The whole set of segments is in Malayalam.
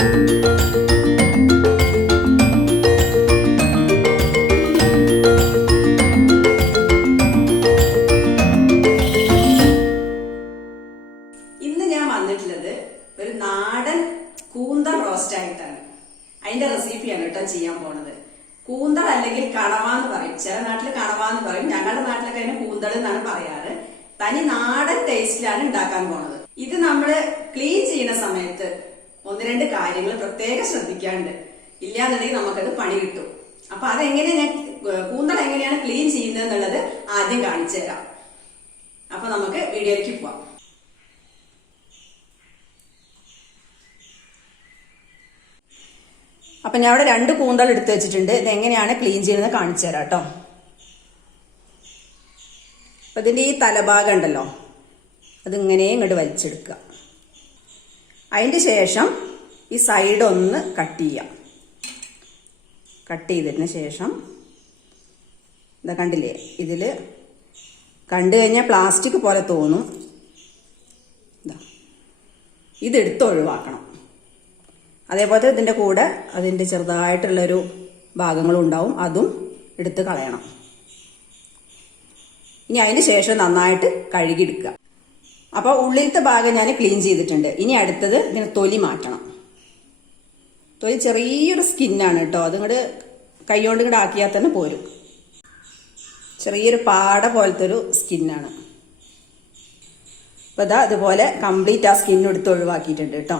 ഇന്ന് ഞാൻ വന്നിട്ടുള്ളത് ഒരു നാടൻ കൂന്തൽ റോസ്റ്റ് ആയിട്ടാണ്. അതിന്റെ റെസിപ്പിയാണ് കേട്ടോ ചെയ്യാൻ പോണത്. കൂന്തൽ അല്ലെങ്കിൽ കണവ എന്ന് പറയും. ചില നാട്ടിൽ കണവ എന്ന് പറയും, ഞങ്ങളുടെ നാട്ടിലൊക്കെ അതിന് കൂന്തൽ എന്നാണ് പറയാറ്. തനി നാടൻ ടേസ്റ്റിലാണ് ഉണ്ടാക്കാൻ പോണത്. ഇത് നമ്മള് ക്ലീൻ ചെയ്യുന്ന സമയത്ത് ഒന്ന് രണ്ട് കാര്യങ്ങൾ പ്രത്യേകം ശ്രദ്ധിക്കാണ്ട്, ഇല്ലാന്നുണ്ടെങ്കിൽ നമുക്കത് പണി കിട്ടും. അപ്പൊ അതെങ്ങനെ ഞാൻ കൂന്തൽ എങ്ങനെയാണ് ക്ലീൻ ചെയ്യുന്നത് എന്നുള്ളത് ആദ്യം കാണിച്ചു തരാം. അപ്പൊ നമുക്ക് വീഡിയോയിലേക്ക് പോവാം. അപ്പൊ ഞാൻ അവിടെ 2 കൂന്തൽ എടുത്ത് വെച്ചിട്ടുണ്ട്. ഇത് എങ്ങനെയാണ് ക്ലീൻ ചെയ്യുന്നത് കാണിച്ചു തരാം കേട്ടോ. അപ്പൊ ഇതിന്റെ ഈ തലഭാഗം ഉണ്ടല്ലോ, അതിങ്ങനെ ഇങ്ങോട്ട് വലിച്ചെടുക്കുക. അതിന്റെ ശേഷം ഈ സൈഡ് ഒന്ന് കട്ട് ചെയ്യാം. കട്ട് ചെയ്തതിന് ശേഷം എന്താ കണ്ടില്ലേ, ഇതില് കണ്ടു കഴിഞ്ഞാൽ പ്ലാസ്റ്റിക് പോലെ തോന്നും. ഇതെടുത്ത് ഒഴിവാക്കണം. അതേപോലെ ഇതിന്റെ കൂടെ അതിന്റെ ചെറുതായിട്ടുള്ളൊരു ഭാഗങ്ങളും ഉണ്ടാവും, അതും എടുത്ത് കളയണം. ഇനി അതിന് ശേഷം നന്നായിട്ട് കഴുകിയെടുക്കുക. അപ്പൊ ഉള്ളിലത്തെ ഭാഗം ഞാൻ ക്ലീൻ ചെയ്തിട്ടുണ്ട്. ഇനി അടുത്തത് ഇതിന് തൊലി മാറ്റണം. തൊലി ചെറിയൊരു സ്കിന്നാണ് കേട്ടോ, അതിങ്ങോട്ട് കൈകൊണ്ട് ഇങ്ങോട്ട് ആക്കിയാൽ തന്നെ പോരും. ചെറിയൊരു പാട പോലത്തെ ഒരു സ്കിന്നാണ്. അപ്പൊ ഇതാ ഇതുപോലെ കംപ്ലീറ്റ് ആ സ്കിൻ എടുത്ത് ഒഴിവാക്കിയിട്ടുണ്ട് കേട്ടോ.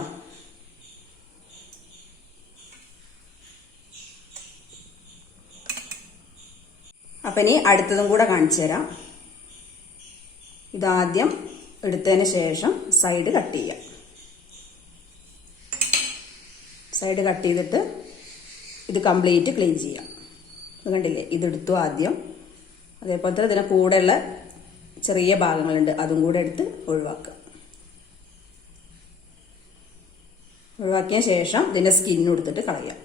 അപ്പൊ ഇനി അടുത്തതും കൂടെ കാണിച്ചു തരാം. ഇതാദ്യം എടുത്തതിന് ശേഷം സൈഡ് കട്ട് ചെയ്യാം. സൈഡ് കട്ട് ചെയ്തിട്ട് ഇത് കംപ്ലീറ്റ് ക്ലീൻ ചെയ്യാം. ഇത് കണ്ടില്ലേ, ഇതെടുത്തു ആദ്യം. അതേപോലെ തന്നെ ഇതിന് കൂടെയുള്ള ചെറിയ ഭാഗങ്ങളുണ്ട്, അതും കൂടെ എടുത്ത് ഒഴിവാക്കുക. ഒഴിവാക്കിയ ശേഷം ഇതിന്റെ സ്കിന്നും എടുത്തിട്ട് കളയാം.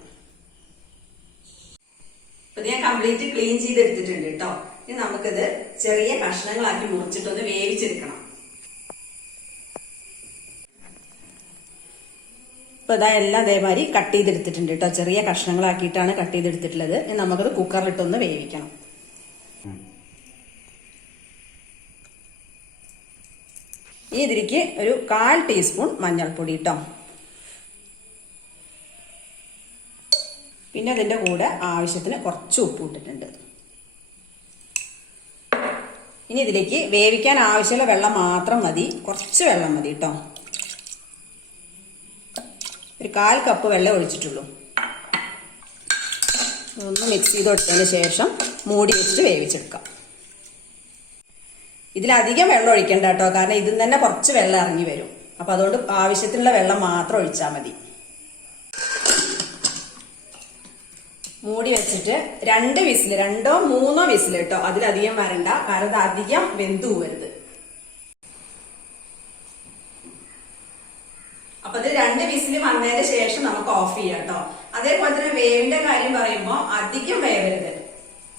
ഇത് ഞാൻ കംപ്ലീറ്റ് ക്ലീൻ ചെയ്തെടുത്തിട്ടുണ്ട് കേട്ടോ. ഇനി നമുക്കിത് ചെറിയ കഷ്ണങ്ങളാക്കി മുറിച്ചിട്ടൊന്ന് വേവിച്ചെടുക്കണം. ഇപ്പൊ ഇതാ എല്ലാം അതേമാതിരി കട്ട് ചെയ്തെടുത്തിട്ടുണ്ട് കേട്ടോ. ചെറിയ കഷ്ണങ്ങളാക്കിയിട്ടാണ് കട്ട് ചെയ്തെടുത്തിട്ടുള്ളത്. ഇനി നമുക്കത് കുക്കറിലിട്ടൊന്ന് വേവിക്കണം. ഈ ഇതിലേക്ക് ഒരു 1/4 ടീസ്പൂൺ മഞ്ഞൾപ്പൊടി കേട്ടോ. പിന്നെ അതിന്റെ കൂടെ ആവശ്യത്തിന് കുറച്ച് ഉപ്പ് ഇട്ടിട്ടുണ്ട്. ഇനി ഇതിലേക്ക് വേവിക്കാൻ ആവശ്യമുള്ള വെള്ളം മാത്രം മതി, കുറച്ച് വെള്ളം മതി കേട്ടോ. ഒരു 1/4 കപ്പ് വെള്ളം ഒഴിച്ചിട്ടുള്ളൂ. ഒന്ന് മിക്സ് ചെയ്ത് കൊടുത്തതിന് ശേഷം മൂടി വെച്ചിട്ട് വേവിച്ചെടുക്കാം. ഇതിലധികം വെള്ളം ഒഴിക്കണ്ട കേട്ടോ, കാരണം ഇതിൽ തന്നെ കുറച്ച് വെള്ളം ഇറങ്ങി വരും. അപ്പൊ അതുകൊണ്ട് ആവശ്യത്തിനുള്ള വെള്ളം മാത്രം ഒഴിച്ചാൽ മതി. മൂടി വെച്ചിട്ട് 2 വിസിൽ, 2 or 3 വിസിൽ കേട്ടോ, അതിലധികം വരണ്ട, കാരണം ഇത് അധികം വെന്തു പോകരുത്. അപ്പൊ ഇത് 2 വിസിൽ വന്നതിന് ശേഷം നമുക്ക് ഓഫ് ചെയ്യാം കേട്ടോ. അതേപോലെ തന്നെ വേവിന്റെ കാര്യം പറയുമ്പോൾ അധികം വേവരുത്.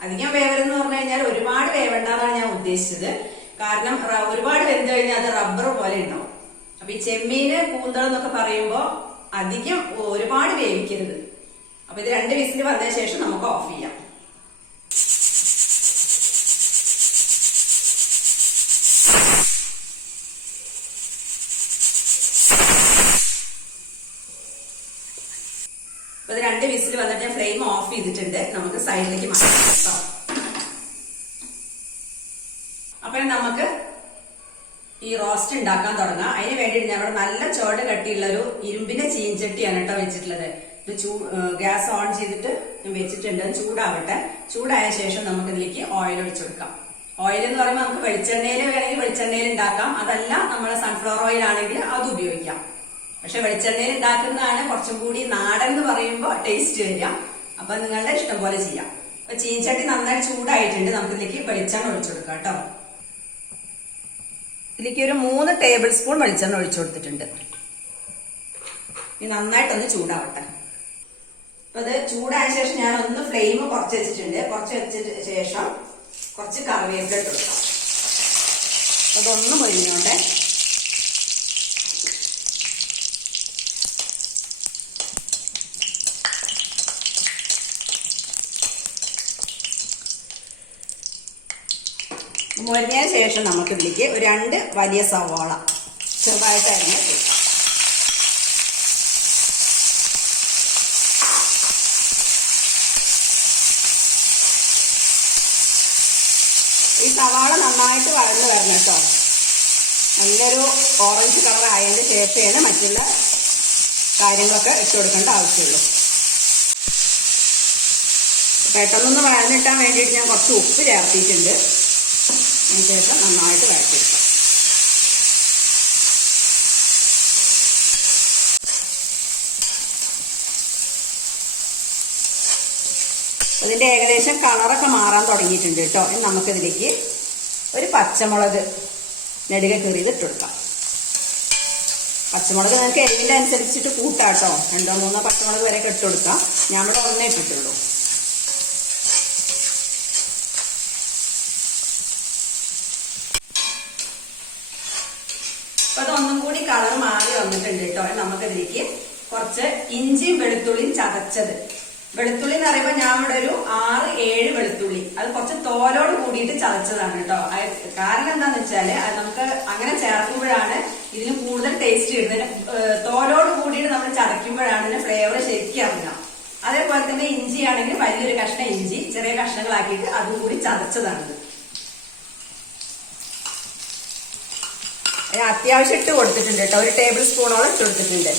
അധികം വേവരെന്ന് പറഞ്ഞു കഴിഞ്ഞാൽ ഒരുപാട് വേവണ്ടെന്നാണ് ഞാൻ ഉദ്ദേശിച്ചത്. കാരണം ഒരുപാട് വെന്ത് കഴിഞ്ഞാൽ അത് റബ്ബർ പോലെ ഉണ്ടാവും. അപ്പൊ ഈ ചെമ്മീന് കൂന്തൽ എന്നൊക്കെ പറയുമ്പോൾ അധികം ഒരുപാട് വേവിക്കരുത്. അപ്പൊ ഇത് 2 വിസിൽ വന്നതിന് ശേഷം നമുക്ക് ഓഫ് ചെയ്യാം. അപ്പൊ ഇത് 2 വിസിൽ വന്നിട്ട് ഞാൻ ഫ്ലെയിം ഓഫ് ചെയ്തിട്ടുണ്ട്. നമുക്ക് സൈഡിലേക്ക് മാറ്റാം കേട്ടോ. അപ്പൊ നമുക്ക് ഈ റോസ്റ്റ് ഉണ്ടാക്കാൻ തുടങ്ങാം. അതിന് വേണ്ടിയിട്ട് ഞാൻ ഇവിടെ നല്ല ചോട് കട്ടിയുള്ള ഒരു ഇരുമ്പിന്റെ ചീൻചട്ടിയാണ് കേട്ടോ വെച്ചിട്ടുള്ളത്. ഗ്യാസ് ഓൺ ചെയ്തിട്ട് വെച്ചിട്ടുണ്ട്. ചൂടാവട്ടെ. ചൂടായ ശേഷം നമുക്ക് ഇതിലേക്ക് ഓയിൽ ഒഴിച്ചു കൊടുക്കാം. ഓയിൽ എന്ന് പറയുമ്പോൾ നമുക്ക് വെളിച്ചെണ്ണയിൽ വേണമെങ്കിൽ വെളിച്ചെണ്ണയിൽ ഉണ്ടാക്കാം, അതല്ല നമ്മളെ സൺഫ്ലവർ ഓയിൽ ആണെങ്കിൽ അത് ഉപയോഗിക്കാം. പക്ഷെ വെളിച്ചെണ്ണയിൽ ഉണ്ടാക്കുന്നതാണ് കുറച്ചും കൂടി നാടൻ എന്ന് പറയുമ്പോൾ ടേസ്റ്റ് വരിക. അപ്പൊ നിങ്ങളുടെ ഇഷ്ടം പോലെ ചെയ്യാം. അപ്പൊ ചീൻചട്ടി നന്നായി ചൂടായിട്ടുണ്ട്. നമുക്ക് ഇതിലേക്ക് വെളിച്ചെണ്ണ ഒഴിച്ചു കൊടുക്കാം കേട്ടോ. ഇതിലേക്ക് ഒരു 3 ടേബിൾ സ്പൂൺ വെളിച്ചെണ്ണ ഒഴിച്ചു കൊടുത്തിട്ടുണ്ട്. ഇനി നന്നായിട്ടൊന്ന് ചൂടാവട്ടെ. അപ്പൊ അത് ചൂടായ ശേഷം ഞാൻ ഒന്ന് ഫ്ലെയിം കുറച്ച് വെച്ചിട്ടുണ്ട്. കുറച്ച് വെച്ചിട്ട് ശേഷം കുറച്ച് കറിവേപ്പില ഇട്ട് കൊടുക്കാം. അതൊന്ന് മൊരിഞ്ഞോട്ടെ. മുരിഞ്ഞതിന് ശേഷം നമുക്ക് ഇതിലേക്ക് ഒരു 2 വലിയ സവാള ചെറുതായിട്ട് അരിഞ്ഞ് കൊടുക്കാം. ഈ സവാള നന്നായിട്ട് വഴന്ന് വരണം കേട്ടോ. നല്ലൊരു ഓറഞ്ച് കളർ ആയതിന് ശേഷമാണ് മറ്റുള്ള കാര്യങ്ങളൊക്കെ ഇട്ട് കൊടുക്കേണ്ട ആവശ്യമുള്ളൂ. പെട്ടെന്നൊന്ന് വഴന്നിട്ടാൻ വേണ്ടിയിട്ട് ഞാൻ കുറച്ച് ഉപ്പ് ചേർത്തിട്ടുണ്ട്. അതിന് ശേഷം നന്നായിട്ട് വഴറ്റിയെടുക്കാം. അതിൻ്റെ ഏകദേശം കളറൊക്കെ മാറാൻ തുടങ്ങിയിട്ടുണ്ട് കേട്ടോ. ഇനി നമുക്കിതിലേക്ക് ഒരു പച്ചമുളക് നെടുക കീറിയത് ഇട്ട് കൊടുക്കാം. പച്ചമുളക് നിങ്ങൾക്ക് എരിവിൻ്റെ അനുസരിച്ചിട്ട് കൂട്ടാം കേട്ടോ. 2-3 പച്ചമുളക് വരെയൊക്കെ ഇട്ട് കൊടുക്കാം. ഞാൻ ഇവിടെ 1 ഇട്ടിട്ടുള്ളൂ. അപ്പൊ അതൊന്നും കൂടി കളർ മാറി വന്നിട്ടുണ്ട് കേട്ടോ. നമുക്കതിലേക്ക് കുറച്ച് ഇഞ്ചിയും വെളുത്തുള്ളിയും ചതച്ചത്. വെളുത്തുള്ളി എന്ന് പറയുമ്പോൾ ഞാൻ ഇവിടെ ഒരു 6-7 വെളുത്തുള്ളി, അത് കുറച്ച് തോലോട് കൂടിയിട്ട് ചതച്ചതാണ് കേട്ടോ. കാരണം എന്താന്ന് വെച്ചാല് അത് നമുക്ക് അങ്ങനെ ചേർക്കുമ്പോഴാണ് ഇതിന് കൂടുതൽ ടേസ്റ്റ് കിട്ടുന്നത്. തോലോട് കൂടിയിട്ട് നമ്മൾ ചതയ്ക്കുമ്പോഴാണ് ഇതിന്റെ ഫ്ലേവർ ശരിക്കും അറിയാം. അതേപോലെ തന്നെ ഇഞ്ചി ആണെങ്കിൽ വലിയൊരു കഷ്ണം ഇഞ്ചി ചെറിയ കഷ്ണങ്ങളാക്കിയിട്ട് അതും കൂടി ചതച്ചതാണ്. അത്യാവശ്യം ഇട്ട് കൊടുത്തിട്ടുണ്ട് കേട്ടോ. ഒരു ടേബിൾ സ്പൂണോളം ഇട്ട് കൊടുത്തിട്ടുണ്ട്.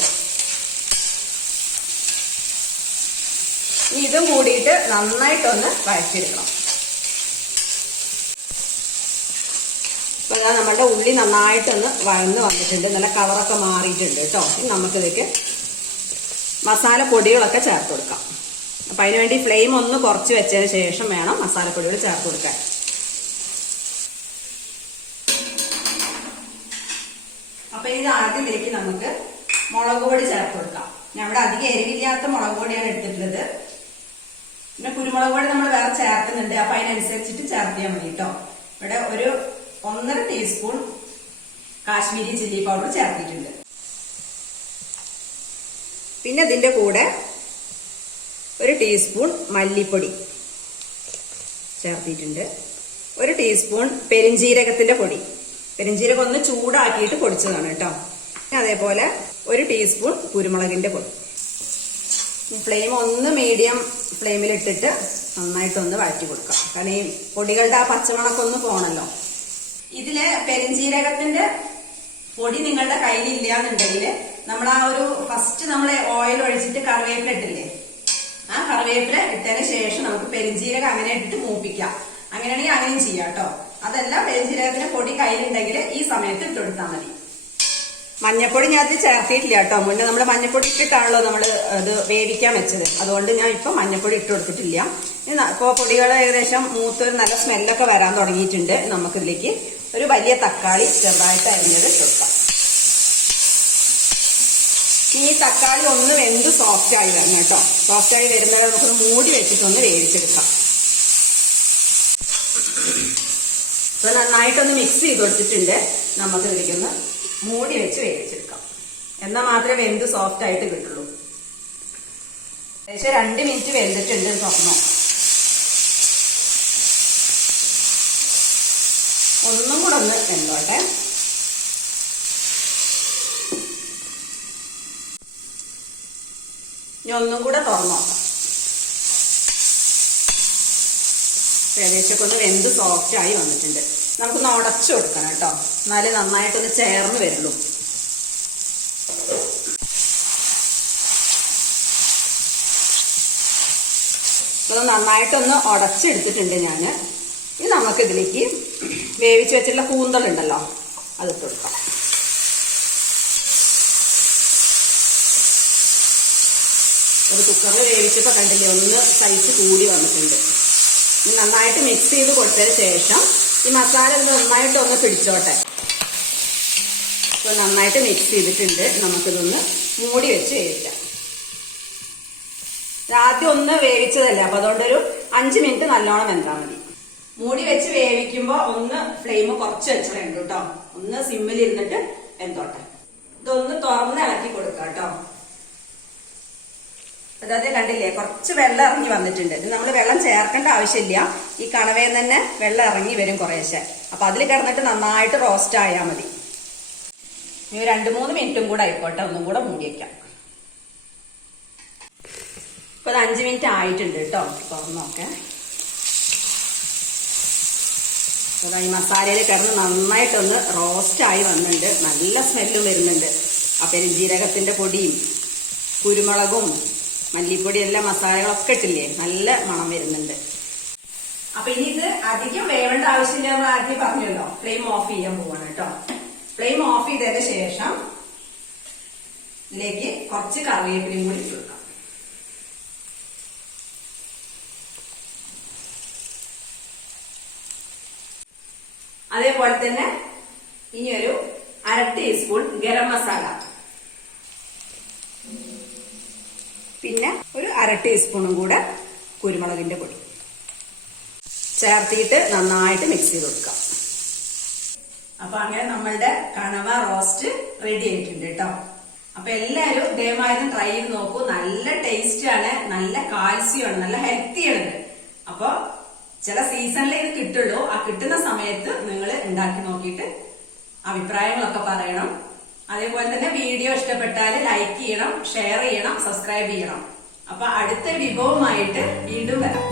ഇതും കൂടിയിട്ട് നന്നായിട്ടൊന്ന് വഴറ്റിയെടുക്കണം. അപ്പൊ അതാ നമ്മളുടെ ഉള്ളി നന്നായിട്ടൊന്ന് വഴന്ന് വന്നിട്ടുണ്ട്. നല്ല കളറൊക്കെ മാറിയിട്ടുണ്ട് കേട്ടോ. ഇനി നമുക്കിതൊക്കെ മസാല പൊടികളൊക്കെ ചേർത്ത് കൊടുക്കാം. അപ്പൊ അതിനുവേണ്ടി ഫ്ലെയിം ഒന്ന് കുറച്ച് വെച്ചതിന് ശേഷം വേണം മസാലപ്പൊടികൾ ചേർത്ത് കൊടുക്കാൻ. അപ്പൊ ഇത് ആദ്യം ഇതിലേക്ക് നമുക്ക് മുളക് പൊടി ചേർത്ത് കൊടുക്കാം. ഞാൻ ഇവിടെ അധികം എരിവില്ലാത്ത മുളക് പൊടിയാണ് എടുത്തിട്ടുള്ളത്. പിന്നെ കുരുമുളക് പൊടി നമ്മൾ വേറെ ചേർക്കുന്നുണ്ട്. അപ്പൊ അതിനനുസരിച്ചിട്ട് ചേർത്തിയാൽ മതി കേട്ടോ. ഇവിടെ ഒരു 1.5 ടീസ്പൂൺ കാശ്മീരി ചില്ലി പൗഡർ ചേർത്തിട്ടുണ്ട്. പിന്നെ ഇതിന്റെ കൂടെ 1 ടീസ്പൂൺ മല്ലിപ്പൊടി ചേർത്തിട്ടുണ്ട്. 1 ടീസ്പൂൺ പെരിഞ്ജീരകത്തിന്റെ പൊടി. പെരിഞ്ജീരകം ഒന്ന് ചൂടാക്കിയിട്ട് പൊടിച്ചതാണ് കേട്ടോ. അതേപോലെ 1 ടീസ്പൂൺ കുരുമുളകിന്റെ പൊടി. ഫ്ലെയിം ഒന്ന് മീഡിയം ഫ്ലെയിമിലിട്ടിട്ട് നന്നായിട്ടൊന്ന് വഴറ്റി കൊടുക്കാം. കാരണം ഈ പൊടികളുടെ ആ പച്ചമണൊക്കെ ഒന്ന് പോണല്ലോ. ഇതില് പെരിഞ്ജീരകത്തിന്റെ പൊടി നിങ്ങളുടെ കയ്യിലില്ല എന്നുണ്ടെങ്കിൽ നമ്മൾ ആ ഒരു ഫസ്റ്റ് നമ്മളെ ഓയിൽ ഒഴിച്ചിട്ട് കറിവേപ്പില ഇട്ടില്ലേ, ആ കറിവേപ്പില ഇട്ടതിന് ശേഷം നമുക്ക് പെരിഞ്ജീരകം അങ്ങനെ ഇട്ടിട്ട് മൂപ്പിക്കാം. അങ്ങനെയാണെങ്കിൽ അങ്ങനെയും ചെയ്യാം കേട്ടോ. അതല്ല പെരിഞ്ജീരകത്തിന്റെ പൊടി കയ്യിലുണ്ടെങ്കിൽ ഈ സമയത്ത് ഇട്ടെടുത്താൽ മതി. മഞ്ഞപ്പൊടി ഞാൻ അത് ചേർത്തിയിട്ടില്ല കേട്ടോ. മുന്നേ നമ്മൾ മഞ്ഞപ്പൊടി ഇട്ടിട്ടാണല്ലോ നമ്മൾ അത് വേവിക്കാൻ വെച്ചത്. അതുകൊണ്ട് ഞാൻ ഇപ്പൊ മഞ്ഞപ്പൊടി ഇട്ട് കൊടുത്തിട്ടില്ല. ഇപ്പോൾ പൊടികൾ ഏകദേശം മൂത്തൊരു നല്ല സ്മെല്ലൊക്കെ വരാൻ തുടങ്ങിയിട്ടുണ്ട്. നമുക്കിതിലേക്ക് ഒരു വലിയ തക്കാളി ചെറുതായിട്ട് അരിഞ്ഞത് ഇട്ട് കൊടുക്കാം. ഈ തക്കാളി ഒന്ന് വെന്ത് സോഫ്റ്റ് ആയി വരണം കേട്ടോ. സോഫ്റ്റ് ആയി വരുമ്പോൾ നമുക്കൊന്ന് മൂടി വെച്ചിട്ടൊന്ന് വേവിച്ചെടുക്കാം. ഇപ്പൊ നന്നായിട്ടൊന്ന് മിക്സ് ചെയ്ത് കൊടുത്തിട്ടുണ്ട്. നമുക്ക് ഇതിലേക്കൊന്ന് മൂടി വെച്ച് വേവിച്ചെടുക്കാം. എന്നാൽ മാത്രമേ വെന്ത് സോഫ്റ്റ് ആയിട്ട് കിട്ടുള്ളൂ. ഏകദേശം 2 മിനിറ്റ് വെന്തിട്ടുണ്ട്. തുറന്നോ ഒന്നും കൂടെ ഒന്ന് വെന്തോട്ടെ. ഇനി ഒന്നും കൂടെ തുറന്നോക്കാം. ഏകദേശമൊക്കെ ഒന്ന് വെന്ത് സോഫ്റ്റ് ആയി വന്നിട്ടുണ്ട്. നമുക്കൊന്ന് ഉടച്ചു കൊടുക്കണം കേട്ടോ. എന്നാലേ നന്നായിട്ടൊന്ന് ചേർന്ന് വരുള്ളൂ. അത് നന്നായിട്ടൊന്ന് ഉടച്ചെടുത്തിട്ടുണ്ട് ഞാൻ. ഇനി നമുക്കിതിലേക്ക് വേവിച്ച് വെച്ചിട്ടുള്ള കൂന്തൽ ഉണ്ടല്ലോ, അതിട്ട് കൊടുക്കാം. ഒരു കുക്കറിൽ വേവിച്ചപ്പോൾ കണ്ടില്ലേ ഒന്ന് സൈസ് കൂടി വന്നിട്ടുണ്ട്. ഇനി നന്നായിട്ട് മിക്സ് ചെയ്ത് കൊടുത്തതിന് ശേഷം ഈ മസാല നന്നായിട്ടൊന്ന് പിടിച്ചോട്ടെ. അപ്പോൾ നന്നായിട്ട് മിക്സ് ചെയ്തിട്ടുണ്ട്. നമുക്കിതൊന്ന് മൂടി വെച്ച് വേവിക്കാം. ആദ്യം ഒന്ന് വേവിച്ചതല്ലേ, അപ്പൊ അതുകൊണ്ടൊരു 5 മിനിറ്റ് നല്ലോണം വെന്താൽ മതി. മൂടി വെച്ച് വേവിക്കുമ്പോ ഒന്ന് ഫ്ലെയിം കുറച്ച് വെച്ചിട്ടുണ്ട് കേട്ടോ. ഒന്ന് സിമ്മിൽ ഇരുന്നിട്ട് വെന്തോട്ടെ. ഇതൊന്ന് തുറന്ന് ഇളക്കി കൊടുക്കാം കേട്ടോ. അതായത് കണ്ടില്ലേ, കുറച്ച് വെള്ളം ഇറങ്ങി വന്നിട്ടുണ്ട്. ഇത് നമ്മൾ വെള്ളം ചേർക്കേണ്ട ആവശ്യമില്ല. ഈ കണവയിൽ തന്നെ വെള്ളം ഇറങ്ങി വരും കുറേശ്ശെ. അപ്പൊ അതിൽ കിടന്നിട്ട് നന്നായിട്ട് റോസ്റ്റ് ആയാൽ മതി. ഇനി 2-3 മിനിറ്റും കൂടെ ആയിക്കോട്ടെ, ഒന്നും കൂടെ മൂടി വയ്ക്കാം. ഇപ്പൊ 5 മിനിറ്റ് ആയിട്ടുണ്ട് കേട്ടോ. തുറന്നോക്കെ ഈ മസാലയിൽ കിടന്ന് നന്നായിട്ടൊന്ന് റോസ്റ്റ് ആയി വന്നിട്ടുണ്ട്. നല്ല സ്മെല്ലും വരുന്നുണ്ട്. ആ പെരുംജീരകത്തിന്റെ പൊടിയും കുരുമുളകും മല്ലിപ്പൊടി എല്ലാ മസാലകളൊക്കെ ഇട്ടില്ലേ, നല്ല മണം വരുന്നുണ്ട്. അപ്പൊ ഇനി ഇത് അധികം വേവേണ്ട ആവശ്യമില്ല, നമ്മൾ ആദ്യം പറഞ്ഞല്ലോ. ഫ്ലെയിം ഓഫ് ചെയ്യാൻ പോവാണ് കേട്ടോ. ഫ്ലെയിം ഓഫ് ചെയ്തതിന് ശേഷം ഇതിലേക്ക് കുറച്ച് കറിവേപ്പിലയും കൂടി ഇട്ട് കൊടുക്കാം. അതേപോലെ തന്നെ ഇനി ഒരു 1/2 ടീസ്പൂൺ ഗരം മസാല, പിന്നെ ഒരു 1/2 ടീസ്പൂണും കൂടെ കുരുമുളകിന്റെ പൊടി ചേർത്തിട്ട് നന്നായിട്ട് മിക്സ് ചെയ്ത് കൊടുക്കാം. അപ്പൊ അങ്ങനെ നമ്മളുടെ കണവ റോസ്റ്റ് റെഡി ആയിട്ടുണ്ട് കേട്ടോ. അപ്പൊ എല്ലാരും ഇതേമാതിരി ട്രൈ ചെയ്ത് നോക്കൂ. നല്ല ടേസ്റ്റ് ആണ്, നല്ല കാൽസ്യം ആണ്, നല്ല ഹെൽത്തി ആണ്. അപ്പൊ ചില സീസണിലേ ഇത് കിട്ടുള്ളൂ. ആ കിട്ടുന്ന സമയത്ത് നിങ്ങൾ ഉണ്ടാക്കി നോക്കിയിട്ട് അഭിപ്രായങ്ങളൊക്കെ പറയണം. അതേപോലെ തന്നെ വീഡിയോ ഇഷ്ടപ്പെട്ടാൽ ലൈക്ക് ചെയ്യണം, ഷെയർ ചെയ്യണം, സബ്സ്ക്രൈബ് ചെയ്യണം. അപ്പൊ അടുത്ത വിഭവമായിട്ട് വീണ്ടും വരാം.